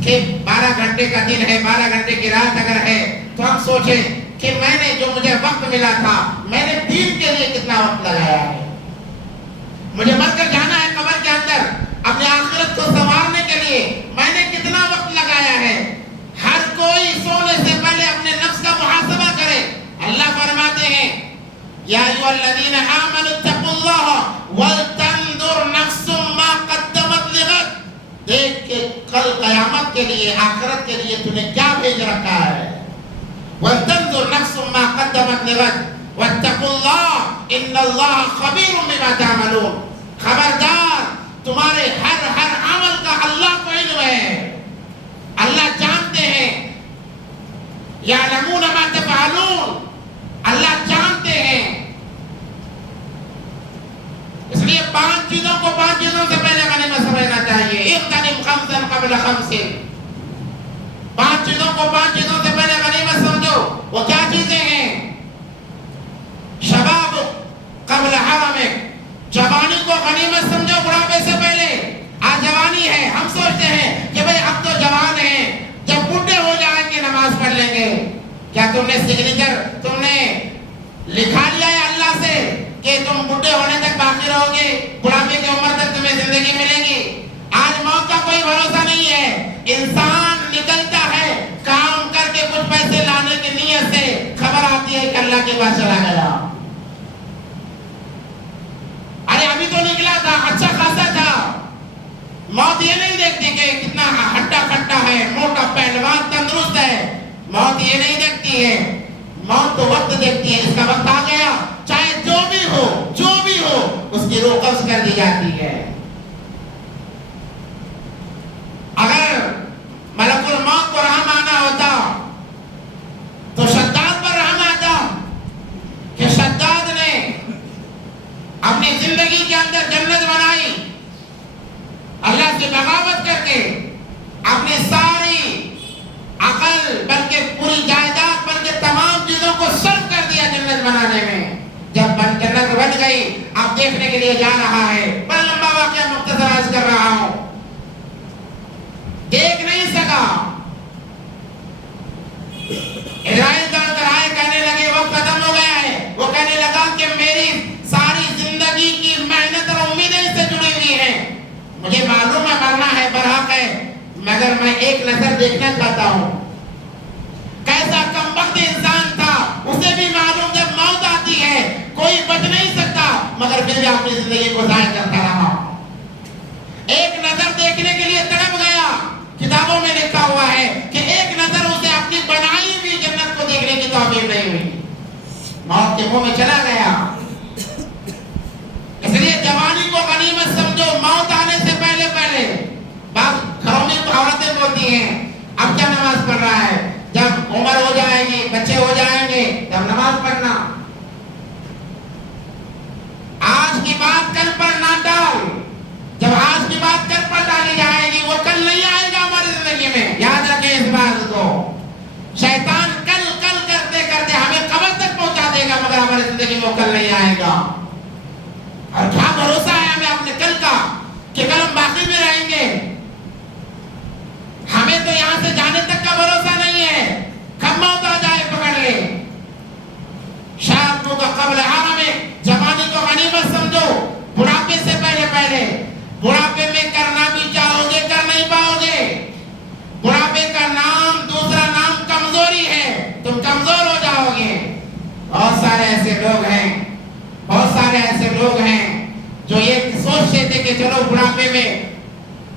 کہ 12 گھنٹے کا دن ہے، 12 گھنٹے کی رات اگر ہے تو ہم سوچیں کہ میں نے جو مجھے وقت ملا تھا میں نے دین کے لیے کتنا وقت لگایا ہے. مجھے مر کر جانا ہے قبر کے اندر، اپنے آخرت کو سنوارنے کے لیے میں نے کتنا وقت لگایا ہے. ہر کوئی سونے سے پہلے اپنے نفس کا محاسبہ کرے. اللہ فرماتے ہیں یا ایھا الذین آمنوا اتقوا اللہ ولتنظر نفس ما قدمت لغد. دیکھ کہ کل قیامت کے لیے، آخرت کے لیے تو نے کیا بھیج رکھا ہے. ولتنظر نفس ما قدمت لغد واتقوا اللہ ان اللہ خبیر بما تعملون. خبردار، تمہارے ہر عمل کا اللہ کو علم ہے. اللہ جانتے ہیں. یعلمون ما تفعلون، اللہ جانتے ہیں. اس لیے 5 چیزوں کو 5 چیزوں سے پہلے غنیمت سمجھنا چاہیے. اغتنم خمسا قبل خمس. 5 چیزوں کو 5 چیزوں سے پہلے غنیمت سمجھو. وہ کیا چیزیں ہیں؟ شباب قبل حرمک، جوانی کو غنیمت سمجھو بڑھاپے سے پہلے. آج جوانی ہے، ہم سوچتے ہیں کہ بھئی اب تو جوان ہیں، جب بوڑھے ہو جائیں گے نماز پڑھ لیں گے. کیا تم نے سگنیچر تم نے لکھا لیا ہے اللہ سے کہ تم بوڑھے ہونے تک باقی رہو گے، بڑھاپے کی عمر تک تمہیں زندگی ملے گی؟ آج موت کا کوئی بھروسہ نہیں ہے. انسان نکلتا ہے کام کر کے کچھ پیسے لانے کی نیت سے، خبر آتی ہے کہ اللہ کے پاس چلا گیا. ارے ابھی تو نکلا تھا، اچھا خاصا تھا. موت یہ نہیں دیکھتی کہ کتنا ہڈا کھٹا ہے، موٹا پہلوان تندرست ہے. موت یہ نہیں دیکھتی ہے. موت تو وقت دیکھتی ہے. اس کا وقت آ گیا، چاہے جو بھی ہو اس کی روح قبض کر دی جاتی ہے. اگر ملک الموت کو رحم آنا ہوتا تو شداد پر رحم آتا کہ شداد نے اپنی زندگی کے اندر جنت بنائی، اللہ سے بغاوت کر کے اپنی ساری عقل بلکہ پوری جائیداد بلکہ تمام چیزوں کو صرف کر دیا جنت بنانے میں. جب جنت بن گئی اب دیکھنے کے لیے جا رہا ہے. بڑا لمبا واقعہ مختصر عرض کر رہا ہوں. دیکھ نہیں سکا. اسرائیل دوڑ کر آئے، کہنے لگے وقت ختم ہو گیا ہے. وہ کہنے لگا کہ میری ساری زندگی کی محنت اور امیدیں اس سے جڑی ہوئی ہیں. مجھے معلوم ہے مرنا ہے، برحق ہے، مگر میں ایک نظر دیکھنا چاہتا ہوں. کیسا کمبخت انسان تھا، اسے بھی معلوم جب موت آتی ہے کوئی بچ نہیں سکتا، مگر پھر بھی اپنی زندگی کو ضائع کرتا رہا. ایک نظر دیکھنے کے لیے تڑپ گیا. کتابوں میں لکھا ہوا ہے کہ ایک نظر اسے اپنی بنائی ہوئی جنت کو دیکھنے کی توفیق نہیں ہوئی. موت کے منہ میں چلا گیا. اس لیے جوانی کو غنیمت سمجھو. موت آنے سے پہلے بعض گھروں میں عورتیں بولتی ہیں اب کیا نماز پڑھ رہا ہے، جب عمر ہو جائے گی، بچے ہو جائیں گے تب نماز پڑھنا. آج کی بات کل پر نہ ڈال. جب آج کی بات کل پر ڈالی جائے گی وہ کل نہیں آئے گا ہماری زندگی میں. یاد رکھیں اس بات کو. شیطان کل کرتے کرتے ہمیں قبر تک پہنچا دے گا مگر ہماری زندگی میں وہ کل نہیں آئے گا. اور کیا بھروسہ ہے ہمیں اپنے کل کا کہ کل ہم باقی میں رہیں گے؟ ہمیں تو یہاں سے جانے تک کا بھروسہ نہیں ہے. کب موت آ جائے پکڑ لے. شاب کا قبل حرمک، جوانی کو غنیمت سمجھو بڑھاپے سے پہلے. بڑھاپے میں کرنا بھی چاہو گے کر نہیں پاؤ گے. بڑھاپے کا نام دوسرا نام کمزوری ہے. تم کمزور ہو جاؤ گے. بہت سارے ایسے لوگ ہیں جو یہ سوچتے تھے کہ چلو بڑھاپے میں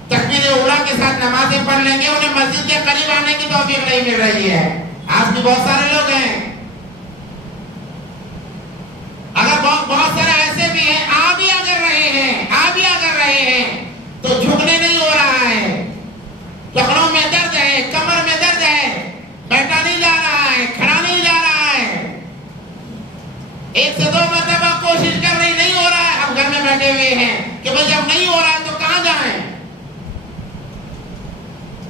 تکبیر اولیٰ کے ساتھ نمازیں پڑھ لیں گے، انہیں مسجد کے قریب آنے کی توفیق نہیں مل رہی ہے. آج بھی بہت سارے لوگ ہیں. اگر بہت سارے ایسے بھی ہیں آ بھی اگر رہے ہیں تو جھکنے نہیں ہو رہا ہے، ٹخنوں میں درد ہے، کمر میں درد ہے، بیٹھا نہیں جا رہا ہے، کھڑا نہیں جا رہا ہے، 1 سے 2 مرتبہ کوشش کر رہی نہیں ہو رہا ہے، اب گھر میں بیٹھے ہوئے ہیں کہ بھئی جب نہیں ہو رہا ہے تو کہاں جائیں؟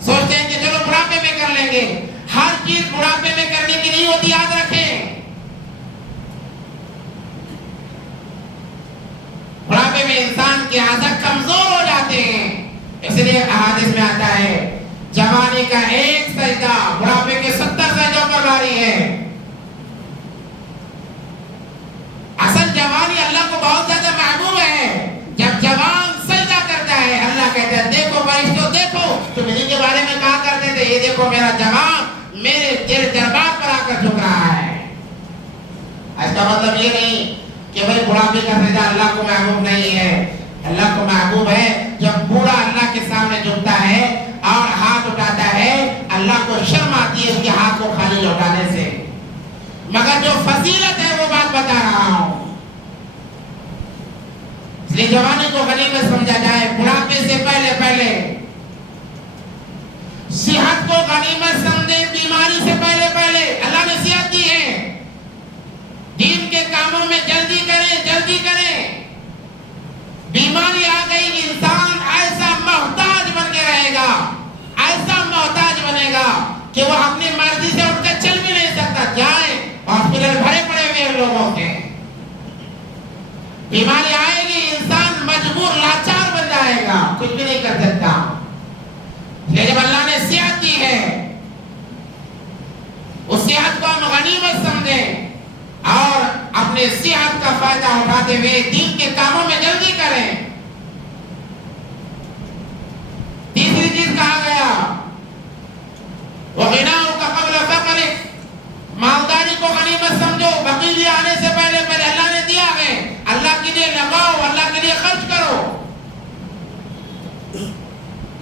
سوچتے ہیں کہ چلو بڑھاپے میں کر لیں گے. ہر چیز بڑھاپے میں کرنے کی نہیں ہوتی، یاد رکھیں. بڑھاپے میں انسان کے اعضاء کمزور ہو جاتے ہیں. اس لیے احادیث میں آتا ہے جوانی کا 1 سجدہ بڑھاپے کے 70 سجدوں پر بھاری ہے. اصل جوانی اللہ کو بہت زیادہ محبوب ہے. جب جوان سجدہ کرتا ہے اللہ کہتا ہے دیکھو فرشتوں دیکھو تم انہیں کے بارے میں کہا کرتے تھے یہ دیکھو میرا جوان میرے تیرے دربار پر آ کر جھک رہا ہے. اس کا مطلب یہ نہیں کہ بھائی بڑھاپے کا سجدہ اللہ کو محبوب نہیں ہے. اللہ کو محبوب ہے جب بوڑھا اللہ کے سامنے جھکتا ہے اور ہاتھ اٹھاتا ہے اللہ کو شرم آتی ہے اس کے ہاتھ کو خالی لوٹانے سے. مگر جو فضیلت ہے وہ بات بتا رہا ہوں. اس لیے جوانی کو غنیمت سمجھا جائے. بڑھاپے سے پہلے صحت کو غنیمت سمجھیں. بیماری سے پہلے اللہ نے صحت دی ہے. دین کے کاموں میں جلدی کریں. بیماری آ گئی انسان ایسا محتاج بن کے رہے گا, ایسا محتاج بنے گا کہ وہ اپنی مرضی سے اٹھ کر چل بھی نہیں سکتا. جائیں ہاسپٹل بھرے پڑے ہوئے لوگوں کے. بیماری آئے گی انسان مجبور لاچار بن جائے گا, کچھ بھی نہیں کر سکتا. لیکن جب اللہ نے صحت دی ہے اس صحت کو ہم غنیمت سمجھیں اور اپنے صحت کا فائدہ اٹھاتے ہوئے دین کے کاموں میں جلدی کریں. تیسری چیز کہا گیا وَغِنَاؤُكَ قَبْلَ فَقْرِكَ, مالداری کو غنیمت سمجھو. بقیلی آنے سے پہلے اللہ نے دیا ہے, اللہ کے لیے لگاؤ, اللہ کے لیے خرچ کرو.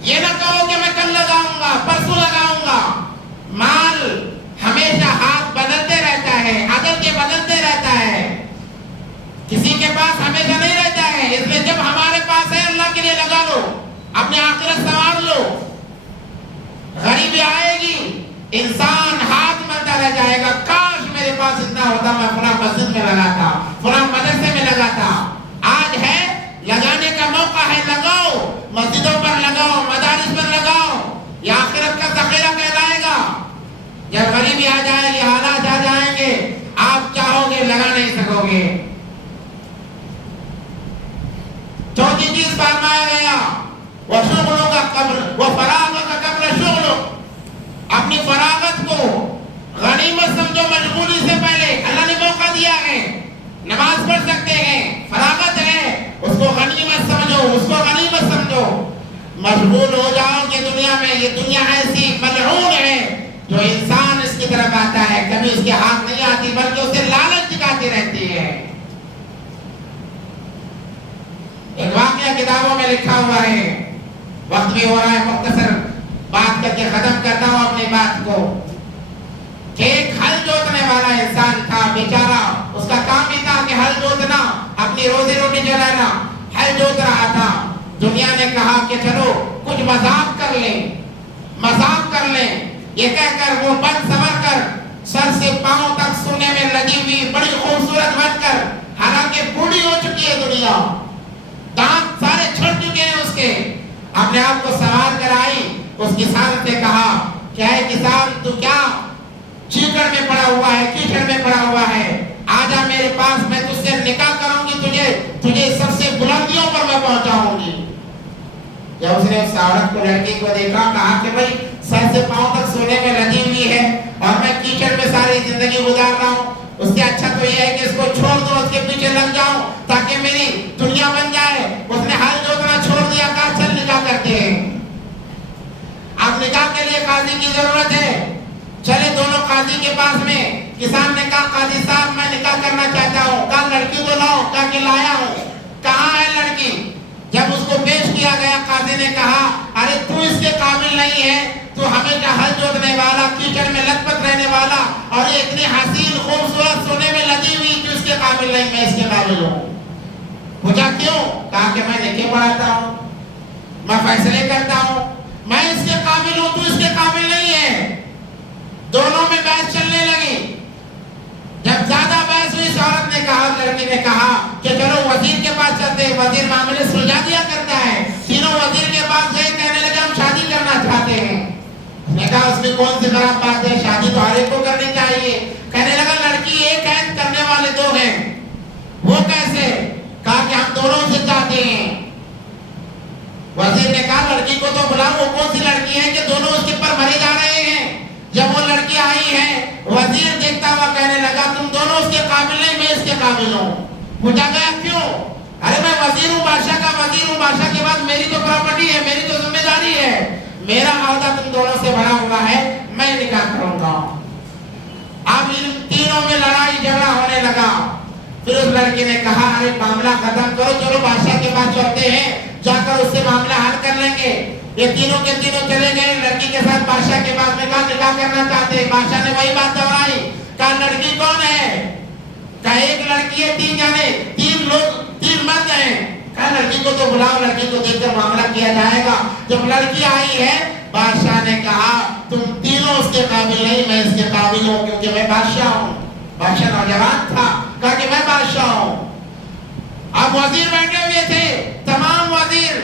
یہ نہ کہو کہ میں کل لگاؤں گا, پرسوں لگاؤں گا. مال ہمیشہ ہاتھ بدلتے رہتا ہے, عدد کے بدلتے رہتا ہے, کسی کے پاس ہمیشہ نہیں رہتا ہے. اس لیے جب ہمارے پاس ہے اللہ کے لیے لگا لو, اپنے آخرت سنوار لو. غریبی آئے گی انسان ہاتھ ملتا رہ جائے گا, کاش میرے پاس اتنا ہوتا میں فلاں مسجد میں لگاتا, فلاں مدرسے میں لگاتا. آج ہے لگانے کا موقع ہے, لگاؤ. مسجدوں پر لگاؤ, مدارس پر لگاؤ. یہ آخرت کا ذخیرہ کہلائے گا. جب غریبی آ جائے گی, حالات آ جائیں گے, آپ چاہو گے لگا نہیں سکو گے. چوتھی چیز فرمایا گیا وَشُغْلُ کا قبل وَفَرَاغَ کا قبل شُغْلُ, اپنی فراغت کو غنیمت سمجھو. مشغولی سے پہلے اللہ نے موقع دیا ہے, نماز پڑھ سکتے ہیں, فراغت ہے, اس کو غنیمت سمجھو, اس کو غنیمت سمجھو. مشغول ہو جاؤ کہ دنیا میں, یہ دنیا ایسی ملعون ہے جو انسان اس کی طرف آتا ہے کبھی اس کے ہاتھ نہیں آتی بلکہ اسے لالچ دکھاتی رہتی ہے. ایک واقعہ کتابوں میں لکھا ہوا ہے, وقت بھی ہو رہا ہے, مختصر بات کر کے ختم کرتا ہوں اپنی بات کو, کہ ایک ہل جوتنے والا انسان تھا بیچارہ. اس کا کام بھی تھا کہ ہل جوتنا, اپنی روزی روٹی چلانا. ہل جوت رہا تھا. دنیا نے کہا کہ چلو کچھ مذاق کر لیں. یہ کہہ کر وہ بن سنور کر سر سے پاؤں تک سونے میں لگی ہوئی بڑی خوبصورت بن کر, حالانکہ بوڑھی ہو چکی ہے دنیا, دانت سارے چھٹ چکے ہیں اس کے, اپنے آپ کو سوار کر آئی. اس کسان سے کہا کہ اے کسان تو کیا چیکڑ میں پڑا ہوا ہے, کیچڑ میں پڑا ہوا ہے, آجا میرے پاس, میں تجھ سے نکاح کروں گی, تجھے سب سے بلندیوں پر میں پہنچاؤں گی. جب اس نے اس عورت کو, لڑکی کو دیکھا, کہا کہ بھائی سر سے پاؤں تک سونے میں لگی ہوئی ہے اور میں کیچڑ میں ساری زندگی گزار رہا ہوں, اس سے اچھا تو یہ ہے کہ اس کو چھوڑ دو, اس کے پیچھے لگ جاؤں تاکہ میری دنیا بن جائے. اس نے ہل جوتنا چھوڑ دیا, کہا چل نکاح کرتے ہیں. اب نکاح کے لیے قاضی کی ضرورت ہے, چلے دونوں قاضی کے پاس میں. کسان نے کہا قاضی صاحب میں نکاح کرنا چاہتا ہوں. کہا لڑکی تو لاؤ. کہا کہ لایا ہوں. کہاں ہے لڑکی؟ جب اس کو پیش کیا گیا قاضی نے کہا ارے تو اس کے قابل نہیں ہے, تو ہمیشہ ہل جوتنے والا, کیچڑ میں لت پت رہنے والا, اور یہ اتنی حسین خوبصورت سونے میں لگی ہوئی, تو اس کے قابل نہیں, میں اس کے قابل ہوں. پوچھا کیوں؟ کہا کہ میں نکاح پڑھاتا ہوں. میں فیصلے کرتا ہوں، میں اس کے قابل ہوں، تو اس کے قابل نہیں ہے۔ دونوں میں بحث چلنے لگی۔ جب زیادہ بحث ہوئی، اس عورت نے کہا، لڑکی نے کہا کہ چلو وزیر کے پاس چلتے ہیں، وزیر معاملے سلجھا دیا کرتا ہے۔ تینوں وزیر کے پاس گئے، کہنے لگے ہم شادی کرنا چاہتے ہیں۔ اس نے کہا اس میں کون سی خراب بات ہے، شادی تو ہر ایک کو کرنی چاہیے۔ کہنے لگا لڑکی ایک ہے، کرنے والے دو ہیں۔ وہ کیسے؟ کہا کہ ہم دونوں سے چاہتے ہیں۔ وزیر نے کہا لڑکی کو تو بلاؤ، وہ کون سی لڑکی ہے کہ دونوں اس کے پر مرے جا رہے ہیں؟ جب وہ لڑکی آئی ہے، وزیر دیکھتا ہوا کہنے لگا تم دونوں اس کے قابل نہیں، میں اس کے قابل ہوں۔ پوچھا گیا کیوں؟ ارے میں وزیر ہوں، بادشاہ کا وزیر ہوں، بادشاہ کے بعد میری تو پراپرٹی ہے، میری تو ذمہ داری ہے، میرا عہدہ تم دونوں سے بڑا ہوا ہے، میں نکاح کروں گا۔ اب ان تینوں میں لڑائی جھگڑا ہونے لگا۔ پھر اس لڑکی نے کہا ارے معاملہ ختم کرو، چلو بادشاہ کے پاس چلتے ہیں، جا کر اس سے معاملہ حل کر لیں گے۔ یہ تینوں کے تینوں چلے گئے لڑکی کے ساتھ بادشاہ کے پاس میں، کہا نکاح کرنا چاہتے ہیں۔ بادشاہ نے وہی بات دہرائی، کہا لڑکی کون ہے؟ کہا ایک لڑکی ہے، تین جانے، تین لوگ، تین مرد ہیں۔ کہا لڑکی کو تو بلاؤ، لڑکی کو دیکھ کر معاملہ کیا جائے گا۔ جب لڑکی آئی ہے، بادشاہ نے کہا تم تینوں اس کے قابل نہیں، میں اس کے قابل ہوں، کیونکہ میں بادشاہ ہوں۔ بادشاہ نوجوان تھا، کہا کہ میں بادشاہ ہوں۔ اب وزیر بیٹھے ہوئے تھے، تمام وزیر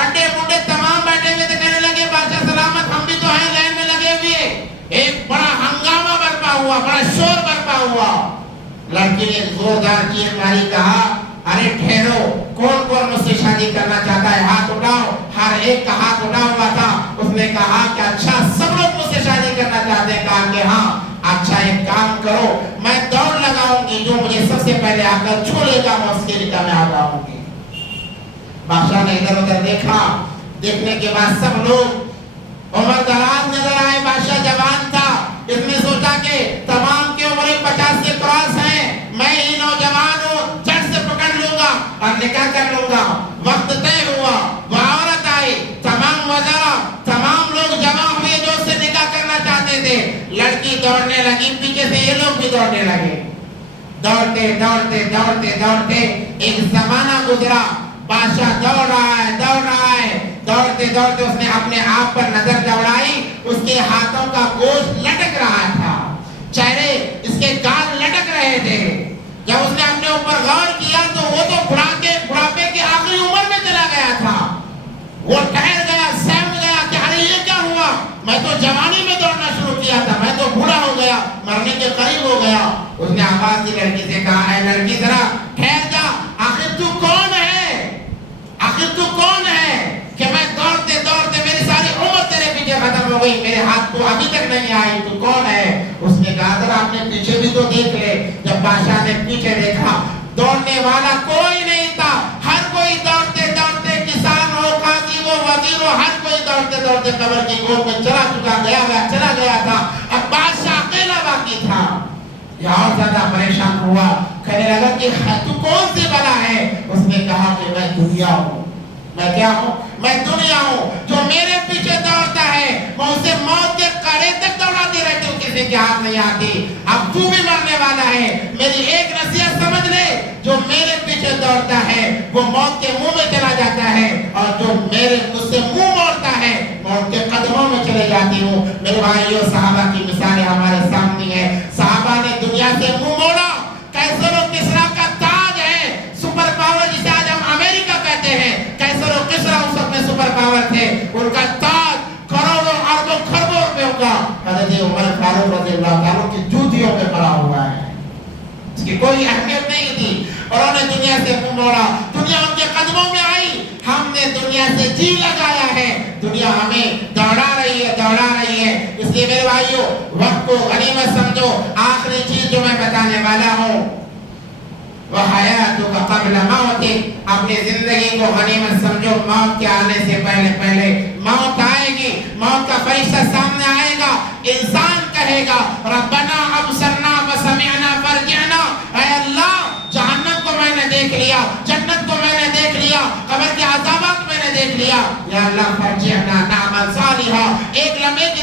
اڈے بوڈے تمام بیٹھے ہوئے تھے، کہنے لگے بادشاہ سلامت، ہم بھی تو ہیں لائن میں لگے ہوئے۔ ایک بڑا ہنگامہ برپا ہوا، بڑا شور برپا ہوا۔ لڑکی نے زوردار چیخ ماری، کہا ارے ٹھہرو، کون کون مجھ سے شادی کرنا چاہتا ہے؟ ہاتھ اٹھاؤ۔ ہر ایک کا ہاتھ اٹھا ہوا تھا۔ اس نے کہا کہ اچھا سب لوگ مجھ سے شادی کرنا چاہتے ہیں؟ کہا کہ ہاں۔ اچھا ایک کام کرو، میں دوڑ لگاؤں گی، جو مجھے سب سے پہلے آ کر چھو لے گا میں اس کے نکاح میں آ جاؤں گی۔ بادشاہ نے ادھر ادھر دیکھا، دیکھنے کے بعد سب لوگ عمر دراز نظر آئے۔ بادشاہ جوان تھا، اس نے سوچا کہ تمام کی عمریں 50 سے کراس ہیں، میں ہی نوجوان ہوں، جھٹ سے پکڑ لوں گا اور نکاح کر لوں گا۔ وقت طے ہوا، وہ عورت آئی، تمام وزراء، تمام لوگ جمع ہوئے جو اس سے نکاح کرنا چاہتے تھے۔ لڑکی دوڑنے لگی، پیچھے سے یہ لوگ بھی دوڑنے لگے۔ دوڑتے دوڑتے دوڑتے دوڑتے ایک زمانہ گزرا، بادشاہ دوڑ رہا ہے، دوڑتے دوڑتے اس نے اپنے آپ پر نظر دوڑائی، اس کے ہاتھوں کا گوشت لٹک رہا تھا، چہرے اس کے گال لٹک رہے تھے۔ جب اس نے اپنے اوپر غور کیا تو وہ تو بڑھاپے کی آخری عمر میں چلا گیا تھا۔ وہ ٹھہر گیا، سہم گیا کہ ارے یہ کیا ہوا، میں تو جوانی میں دوڑنا شروع کیا تھا، میں تو بوڑھا ہو گیا، مرنے کے قریب ہو گیا۔ اس نے آواز دی لڑکی سے، کہا اے لڑکی ذرا ٹھہر جا، آخر تو کون ہے؟ آخر تو کون ہے کہ میں دوڑتے دوڑتے میری ساری عمر تیرے پیچھے ختم ہو گئی، میرے ہاتھ تو ابھی تک نہیں آئی، تو کون ہے؟ اس نے کہا ذرا اپنے پیچھے بھی تو دیکھ لے۔ جب بادشاہ نے پیچھے دیکھا، دوڑنے والا کوئی نہیں تھا، ہر کوئی دوڑتے دوڑتے، کسان ہو، قاضی ہو، وزیر ہو، ہر کوئی دوڑتے دوڑتے قبر کی گود میں چلا گیا تھا۔ اب بادشاہ اکیلا باقی تھا۔ یہ اور زیادہ پریشان ہوا، کہنے لگا کہ تو کون سی بلا ہے؟ اس نے کہا کہ میں دنیا ہوں۔ میں کیا ہوں؟ میں دنیا ہوں۔ جو میرے پیچھے دوڑتا ہے میں اسے موت کے قریب تک دوڑاتی رہتی ہوں، کسی کے ہاتھ نہیں آتی۔ اب تو بھی مرنے والا ہے، میری ایک نصیحت سمجھ لے، جو میرے پیچھے دوڑتا ہے وہ موت کے منہ میں چلا جاتا ہے، اور جو مجھ سے منہ موڑتا ہے میں ان کے قدموں میں چلے جاتی ہوں۔ میرے بھائیو، صحابہ کی مثالیں ہمارے سامنے ہیں۔ صحابہ نے دنیا سے منہ موڑا، قیصر و کسریٰ کا تاج ہے، سپر پاور جسے آج ہم امریکہ کہتے ہیں، قیصر و کسریٰ اس وقت میں سپر پاور تھے، ان کا تاج کروڑوں اربوں خربوں روپیوں کا حضرت عمر فاروق رضی اللہ تعالیٰ کی جوتیوں پہ پڑا ہوا ہے، اس کی کوئی اہمیت نہیں تھی، اور انہوں نے دنیا سے منہ موڑا۔ دنیا ان کے قدموں میں آئی، ہم نے دنیا سے جی لگایا ہے، دنیا ہمیں دوڑا رہی ہے۔ اس لیے میرے بھائیو، وقت کو غنیمت سمجھو۔ آخری چیز جو میں بتانے والا ہوں، وَحَيَاتُكَ قَبْلَ مَوْتِكَ، اپنی زندگی کو غنیمت سمجھو۔ موت کے آنے سے پہلے موت آئے گی، موت کا فرشتہ سامنے آئے گا، انسان کہے گا ربنا ابصرنا وسمعنا فرجعنا، اے اللہ جہنم کو میں نے دیکھ لیا، جنت کو میں نے دیکھ لیا، قبر کے عذابات میں نے دیکھ لیا، یا اللہ فرجعنا نعمل صالحا، ایک لمحے کی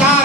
4